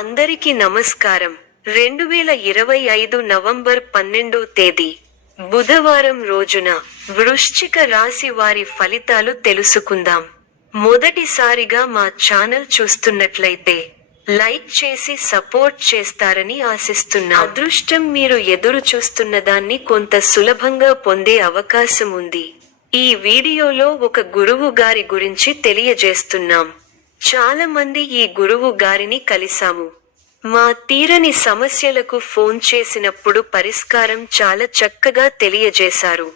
అందరికీ నమస్కారం. 2025 నవంబర్ 12వ తేదీ బుధవారం రోజున వృశ్చిక రాశి వారి ఫలితాలు తెలుసుకుందాం. మొదటిసారిగా మా ఛానల్ చూస్తున్నట్లయితే లైక్ చేసి సపోర్ట్ చేస్తారని ఆశిస్తున్నా. అదృష్టం మీరు ఎదురు చూస్తున్నదాన్ని కొంత సులభంగా పొందే అవకాశం ఉంది. ఈ వీడియోలో ఒక గురువు గారి గురించి తెలియజేస్తున్నాం. చాలా మంది ఈ గురువు గారిని కలిసాము. మా తీరని సమస్యలకు ఫోన్ చేసినప్పుడు పరిష్కారం చాలా చక్కగా తెలియజేశారు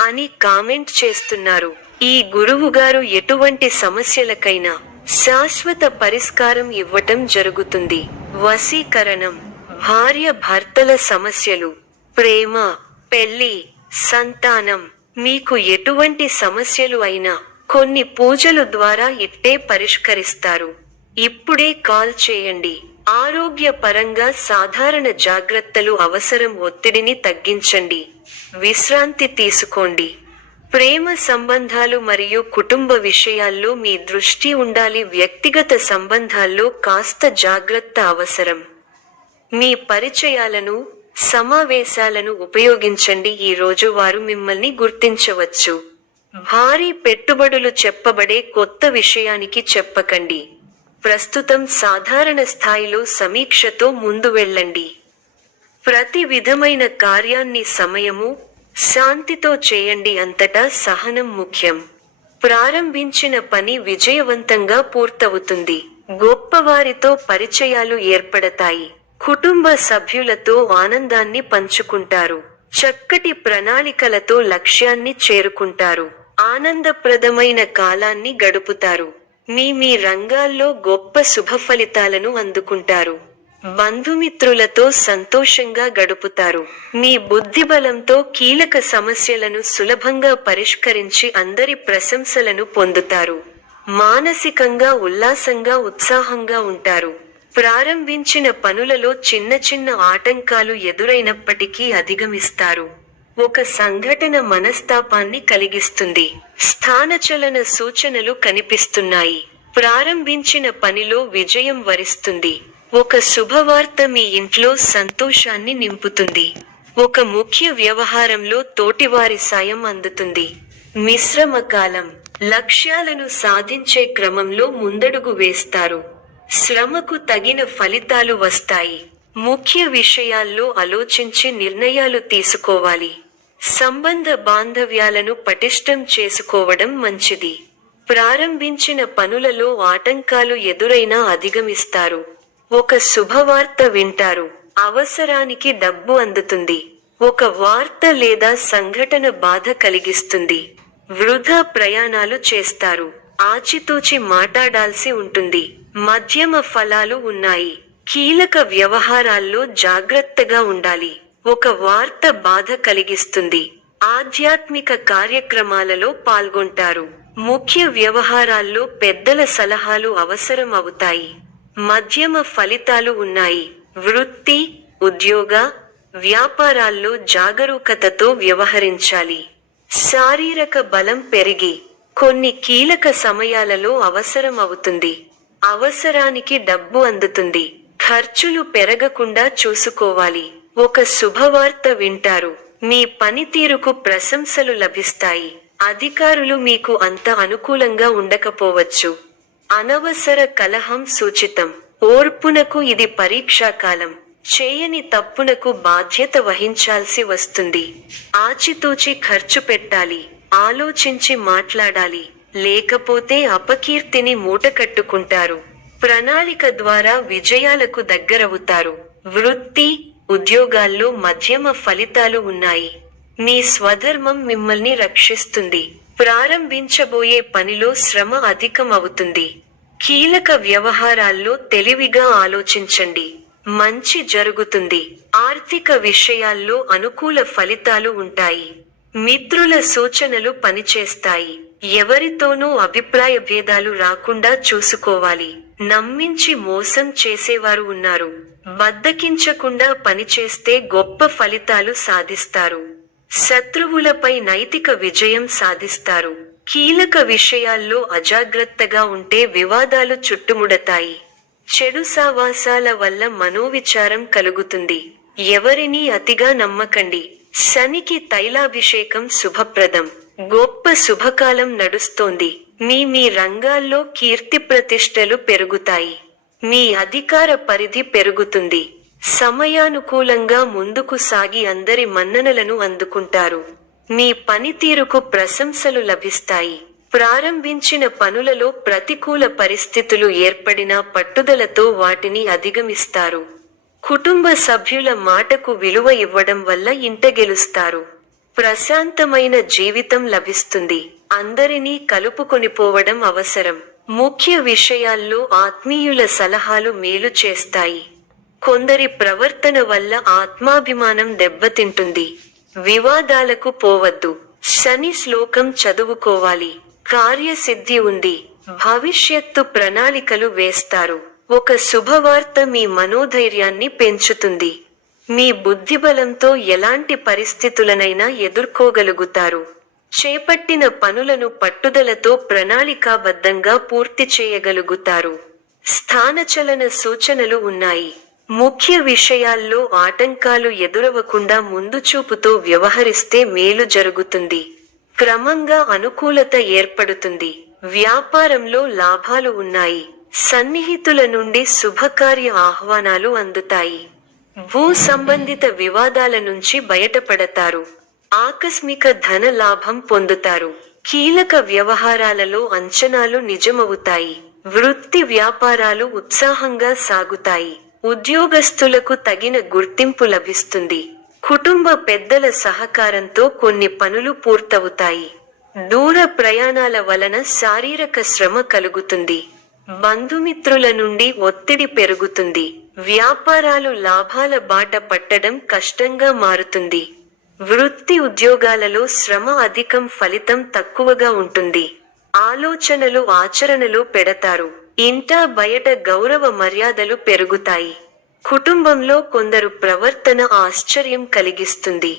అని కామెంట్ చేస్తున్నారు. ఈ గురువు గారు ఎటువంటి సమస్యలకైనా శాశ్వత పరిష్కారం ఇవ్వటం జరుగుతుంది. వశీకరణం, భార్య భర్తల సమస్యలు, ప్రేమ, పెళ్లి, సంతానం, మీకు ఎటువంటి సమస్యలు అయినా కొన్ని పూజలు ద్వారా ఇట్టే పరిష్కరిస్తారు. ఇప్పుడే కాల్ చేయండి. ఆరోగ్య పరంగా సాధారణ జాగ్రత్తలు అవసరం. ఒత్తిడిని తగ్గించండి. విశ్రాంతి తీసుకోండి. ప్రేమ సంబంధాలు మరియు కుటుంబ విషయాల్లో మీ దృష్టి ఉండాలి. వ్యక్తిగత సంబంధాల్లో కాస్త జాగ్రత్త అవసరం. మీ పరిచయాలను, సమావేశాలను ఉపయోగించండి. ఈ రోజు వారు మిమ్మల్ని గుర్తించవచ్చు. భారీ పెట్టుబడులు చెప్పబడే కొత్త విషయానికి చెప్పకండి. ప్రస్తుతం సాధారణ స్థాయిలో సమీక్షతో ముందు వెళ్ళండి. ప్రతి విధమైన కార్యాన్ని సమయము, శాంతితో చేయండి. అంతటా సహనం ముఖ్యం. ప్రారంభించిన పని విజయవంతంగా పూర్తవుతుంది. గొప్పవారితో పరిచయాలు ఏర్పడతాయి. కుటుంబ సభ్యులతో ఆనందాన్ని పంచుకుంటారు. చక్కటి ప్రణాళికలతో లక్ష్యాన్ని చేరుకుంటారు. ఆనందప్రదమైన కాలాన్ని గడుపుతారు. మీ రంగాల్లో గొప్ప శుభ ఫలితాలను అందుకుంటారు. బంధుమిత్రులతో సంతోషంగా గడుపుతారు. మీ బుద్ధిబలంతో కీలక సమస్యలను సులభంగా పరిష్కరించి అందరి ప్రశంసలను పొందుతారు. మానసికంగా ఉల్లాసంగా ఉత్సాహంగా ఉంటారు. ప్రారంభించిన పనులలో చిన్న చిన్న ఆటంకాలు ఎదురైనప్పటికీ అధిగమిస్తారు. ఒక సంఘటన మనస్తాపాన్ని కలిగిస్తుంది. స్థానచలన సూచనలు కనిపిస్తున్నాయి. ప్రారంభించిన పనిలో విజయం వరిస్తుంది. ఒక శుభవార్త మీ ఇంట్లో సంతోషాన్ని నింపుతుంది. ఒక ముఖ్య వ్యవహారంలో తోటివారి సాయం అందుతుంది. మిశ్రమ కాలం. లక్ష్యాలను సాధించే క్రమంలో ముందడుగు వేస్తారు. శ్రమకు తగిన ఫలితాలు వస్తాయి. ముఖ్య విషయాల్లో ఆలోచించి నిర్ణయాలు తీసుకోవాలి. సంబంధ బాంధవ్యాలను పటిష్టం చేసుకోవడం మంచిది. ప్రారంభించిన పనులలో ఆటంకాలు ఎదురైనా అధిగమిస్తారు. ఒక శుభవార్త వింటారు. అవసరానికి డబ్బు అందుతుంది. ఒక వార్త లేదా సంఘటన బాధ కలిగిస్తుంది. వృధా ప్రయాణాలు చేస్తారు. ఆచితూచి మాట్లాడాల్సి ఉంటుంది. మధ్యమ ఫలాలు ఉన్నాయి. కీలక వ్యవహారాల్లో జాగ్రత్తగా ఉండాలి. ఒక వార్త బాధ కలిగిస్తుంది. ఆధ్యాత్మిక కార్యక్రమాలలో పాల్గొంటారు. ముఖ్య వ్యవహారాల్లో పెద్దల సలహాలు అవసరం అవుతాయి. మధ్యమ ఫలితాలు ఉన్నాయి. వృత్తి, ఉద్యోగ, వ్యాపారాల్లో జాగరూకతతో వ్యవహరించాలి. శారీరక బలం పెరిగి కొన్ని కీలక సమయాలలో అవసరం అవుతుంది. అవసరానికి డబ్బు అందుతుంది. ఖర్చులు పెరగకుండా చూసుకోవాలి. ఒక శుభవార్త వింటారు. మీ పనితీరుకు ప్రశంసలు లభిస్తాయి. అధికారులు మీకు అంత అనుకూలంగా ఉండకపోవచ్చు. అనవసర కలహం సూచితం. ఓర్పునకు ఇది పరీక్షాకాలం. చేయని తప్పునకు బాధ్యత వహించాల్సి వస్తుంది. ఆచితూచి ఖర్చు పెట్టాలి. ఆలోచించి మాట్లాడాలి. లేకపోతే అపకీర్తిని మూటకట్టుకుంటారు. ప్రణాళిక ద్వారా విజయాలకు దగ్గరవుతారు. వృత్తి, ఉద్యోగాల్లో మధ్యమ ఫలితాలు ఉన్నాయి. మీ స్వధర్మం మిమ్మల్ని రక్షిస్తుంది. ప్రారంభించబోయే పనిలో శ్రమ అధికం అవుతుంది. కీలక వ్యవహారాల్లో తెలివిగా ఆలోచించండి. మంచి జరుగుతుంది. ఆర్థిక విషయాల్లో అనుకూల ఫలితాలు ఉంటాయి. మిత్రుల సూచనలు పనిచేస్తాయి. ఎవరితోనూ అభిప్రాయ భేదాలు రాకుండా చూసుకోవాలి. నమ్మించి మోసం చేసేవారు ఉన్నారు. బద్దకించకుండా పనిచేస్తే గొప్ప ఫలితాలు సాధిస్తారు. శత్రువులపై నైతిక విజయం సాధిస్తారు. కీలక విషయాల్లో అజాగ్రత్తగా ఉంటే వివాదాలు చుట్టుముడతాయి. చెడు సావాసాల వల్ల మనోవిచారం కలుగుతుంది. ఎవరినీ అతిగా నమ్మకండి. శనికి తైలాభిషేకం శుభప్రదం. గొప్ప శుభకాలం నడుస్తోంది. మీ రంగాల్లో కీర్తి ప్రతిష్టలు పెరుగుతాయి. మీ అధికార పరిధి పెరుగుతుంది. సమయానుకూలంగా ముందుకు సాగి అందరి మన్ననలను అందుకుంటారు. మీ పనితీరుకు ప్రశంసలు లభిస్తాయి. ప్రారంభించిన పనులలో ప్రతికూల పరిస్థితులు ఏర్పడినా పట్టుదలతో వాటిని అధిగమిస్తారు. కుటుంబ సభ్యుల మాటకు విలువ ఇవ్వడం వల్ల ఇంట గెలుస్తారు. ప్రశాంతమైన జీవితం లభిస్తుంది. అందరినీ కలుపుకొనిపోవడం అవసరం. ముఖ్య విషయాల్లో ఆత్మీయుల సలహాలు మేలు చేస్తాయి. కొందరి ప్రవర్తన వల్ల ఆత్మాభిమానం దెబ్బతింటుంది. వివాదాలకు పోవద్దు. శని శ్లోకం చదువుకోవాలి. కార్యసిద్ధి ఉంది. భవిష్యత్తు ప్రణాళికలు వేస్తారు. ఒక శుభవార్త మీ మనోధైర్యాన్ని పెంచుతుంది. మీ బుద్ధిబలంతో ఎలాంటి పరిస్థితులనైనా ఎదుర్కోగలుగుతారు. చేపట్టిన పనులను పట్టుదలతో ప్రణాళికాబద్ధంగా పూర్తి చేయగలుగుతారు. స్థానచలన సూచనలు ఉన్నాయి. ముఖ్య విషయాల్లో ఆటంకాలు ఎదురవకుండా ముందుచూపుతో వ్యవహరిస్తే మేలు జరుగుతుంది. క్రమంగా అనుకూలత ఏర్పడుతుంది. వ్యాపారంలో లాభాలు ఉన్నాయి. సన్నిహితుల నుండి శుభకార్య ఆహ్వానాలు అందుతాయి. భూ సంబంధిత వివాదాల నుంచి బయటపడతారు. ఆకస్మిక ధన లాభం పొందుతారు. కీలక వ్యవహారాలలో అంచనాలు నిజమవుతాయి. వృత్తి వ్యాపారాలు ఉత్సాహంగా సాగుతాయి. ఉద్యోగస్తులకు తగిన గుర్తింపు లభిస్తుంది. కుటుంబ పెద్దల సహకారంతో కొన్ని పనులు పూర్తవుతాయి. దూర ప్రయాణాల వలన శారీరక శ్రమ కలుగుతుంది. బంధుమిత్రుల నుండి ఒత్తిడి పెరుగుతుంది. వ్యాపారాలు లాభాల బాట పట్టడం కష్టంగా మారుతుంది. వృత్తి ఉద్యోగాలలో శ్రమ అధికం, ఫలితం తక్కువగా ఉంటుంది. ఆలోచనలు ఆచరణలో పెడతారు. ఇంటా బయట గౌరవ మర్యాదలు పెరుగుతాయి. కుటుంబంలో కొందరు ప్రవర్తన ఆశ్చర్యం కలిగిస్తుంది.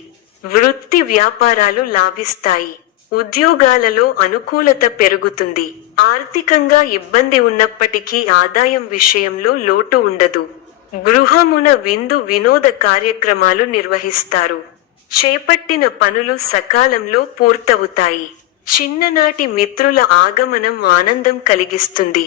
వృత్తి వ్యాపారాలు లాభిస్తాయి. ఉద్యోగాలలో అనుకూలత పెరుగుతుంది. ఆర్థికంగా ఇబ్బంది ఉన్నప్పటికీ ఆదాయం విషయంలో లోటు ఉండదు. గృహమున విందు వినోద కార్యక్రమాలు నిర్వహిస్తారు. చేపట్టిన పనులు సకాలంలో పూర్తవుతాయి. చిన్ననాటి మిత్రుల ఆగమనం ఆనందం కలిగిస్తుంది.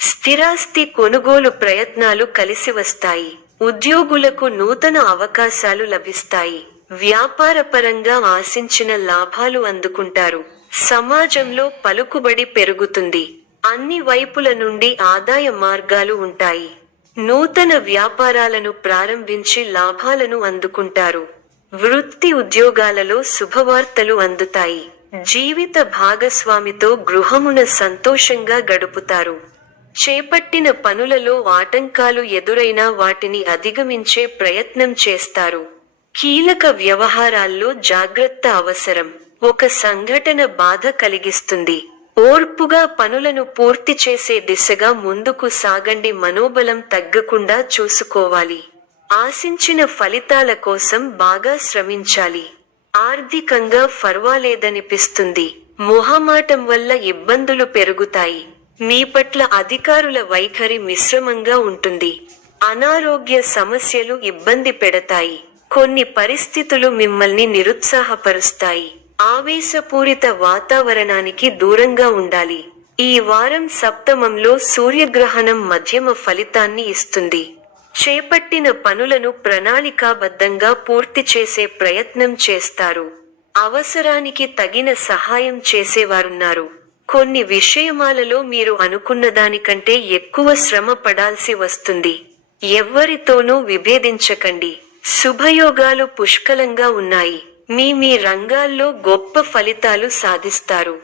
స్థిరాస్తి కొనుగోలు ప్రయత్నాలు కలిసి వస్తాయి. ఉద్యోగులకు నూతన అవకాశాలు లభిస్తాయి. వ్యాపారపరంగా ఆశించిన లాభాలు అందుకుంటారు. సమాజంలో పలుకుబడి పెరుగుతుంది. అన్ని వైపుల నుండి ఆదాయ మార్గాలు ఉంటాయి. నూతన వ్యాపారాలను ప్రారంభించి లాభాలను అందుకుంటారు. వృత్తి ఉద్యోగాలలో శుభవార్తలు అందుతాయి. జీవిత భాగస్వామితో గృహమున సంతోషంగా గడుపుతారు. చేపట్టిన పనులలో ఆటంకాలు ఎదురైనా వాటిని అధిగమించే ప్రయత్నం చేస్తారు. కీలక వ్యవహారాల్లో జాగ్రత్త అవసరం. ఒక సంఘటన బాధ కలిగిస్తుంది. ఓర్పుగా పనులను పూర్తి చేసే దిశగా ముందుకు సాగండి. మనోబలం తగ్గకుండా చూసుకోవాలి. ఆశించిన ఫలితాల కోసం బాగా శ్రమించాలి. ఆర్థికంగా ఫర్వాలేదనిపిస్తుంది. మొహమాటం వల్ల ఇబ్బందులు పెరుగుతాయి. మీ పట్ల అధికారుల వైఖరి మిశ్రమంగా ఉంటుంది. అనారోగ్య సమస్యలు ఇబ్బంది పెడతాయి. కొన్ని పరిస్థితులు మిమ్మల్ని నిరుత్సాహపరుస్తాయి. ఆవేశపూరిత వాతావరణానికి దూరంగా ఉండాలి. ఈ వారం సప్తమంలో సూర్యగ్రహణం మధ్యమ ఫలితాన్ని ఇస్తుంది. చేపట్టిన పనులను ప్రణాళికాబద్ధంగా పూర్తి చేసే ప్రయత్నం చేస్తారు. అవసరానికి తగిన సహాయం చేసేవారున్నారు. కొన్ని విషయమాలలో మీరు అనుకున్నదానికంటే ఎక్కువ శ్రమ పడాల్సి వస్తుంది. ఎవ్వరితోనూ విభేదించకండి. శుభయోగాలు పుష్కలంగా ఉన్నాయి. మీ రంగాల్లో గొప్ప ఫలితాలు సాధిస్తారు.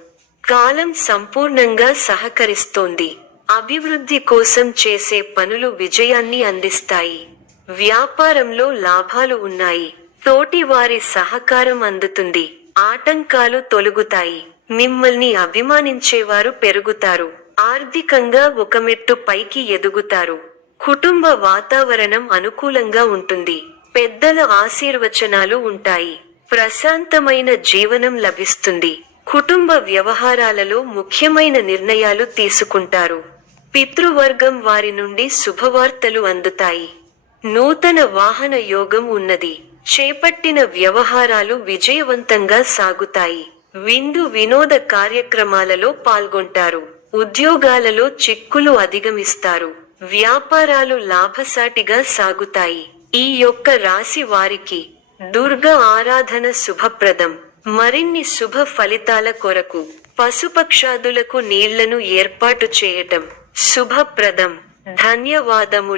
కాలం సంపూర్ణంగా సహకరిస్తోంది. అభివృద్ధి కోసం చేసే పనులు విజయాన్ని అందిస్తాయి. వ్యాపారంలో లాభాలు ఉన్నాయి. తోటి వారి సహకారం అందుతుంది. ఆటంకాలు తొలగుతాయి. మిమ్మల్ని అభిమానించేవారు పెరుగుతారు. ఆర్థికంగా ఒక మెట్టు పైకి ఎదుగుతారు. కుటుంబ వాతావరణం అనుకూలంగా ఉంటుంది. పెద్దల ఆశీర్వచనాలు ఉంటాయి. ప్రశాంతమైన జీవనం లభిస్తుంది. కుటుంబ వ్యవహారాలలో ముఖ్యమైన నిర్ణయాలు తీసుకుంటారు. పితృవర్గం వారి నుండి శుభవార్తలు అందుతాయి. నూతన వాహన యోగం ఉన్నది. చేపట్టిన వ్యవహారాలు విజయవంతంగా సాగుతాయి. విందు వినోద కార్యక్రమాలలో పాల్గొంటారు. ఉద్యోగాలలో చిక్కులు అధిగమిస్తారు. వ్యాపారాలు లాభసాటిగా సాగుతాయి. ఈ యొక్క రాశి వారికి దుర్గా ఆరాధన శుభప్రదం. మరిన్ని శుభ ఫలితాల కొరకు పశుపక్షాదులకు నీళ్లను ఏర్పాటు చేయటం శుభప్రదం. ధన్యవాదములు.